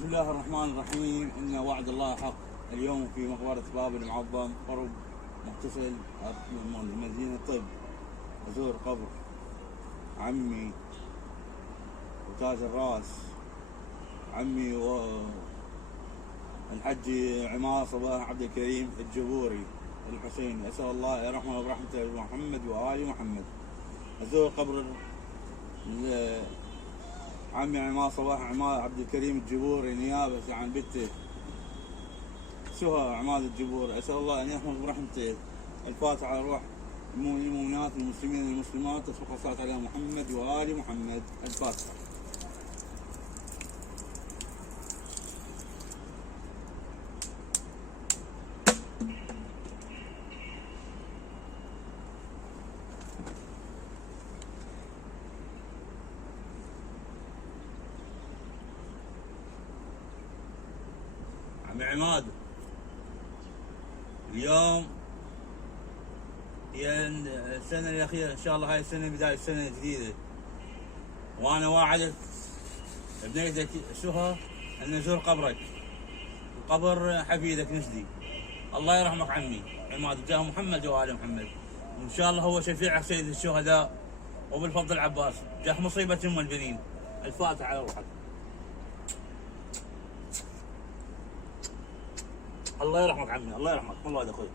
بسم الله الرحمن الرحيم. إن وعد الله حق. اليوم في مقبرة باب المعظم قرب متصل مدينة طب أزور قبر عمي وتاج الراس عمي والحج عمار صباح عبد الكريم الجبوري الحسيني. أسأل الله يرحمه برحمته محمد وآل محمد. أزور قبر عمي عمار صباح عمار عبد الكريم الجبوري نيابة عن بنته سهى عماد الجبور. أسأل الله أن يرحمه برحمته. الفاتحة على روح المؤمنات المسلمين المسلمات. تسبق الصلاة على محمد وآل محمد. الفاتحة. عمي عماد، اليوم هي السنة الأخيرة إن شاء الله، هاي السنة بداية السنة الجديدة، وأنا واعدت بنيتك سهى أن نزور قبرك وقبر حفيدك نسدي. الله يرحمك عمي عماد جاه محمد وآل محمد، وإن شاء الله هو شفيع سيد الشهداء وبالفضل العباس جاه مصيبة أم البنين. الفاتحة على روحك. الله يرحمك عمي، الله يرحمك، الله يا اخوي.